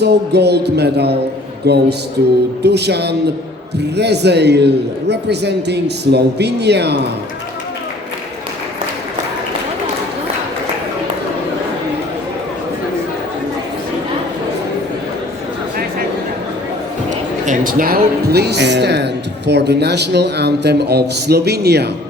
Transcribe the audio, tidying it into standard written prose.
Also gold medal goes to Dušan Prezelj, representing Slovenia. And now please stand for the national anthem of Slovenia.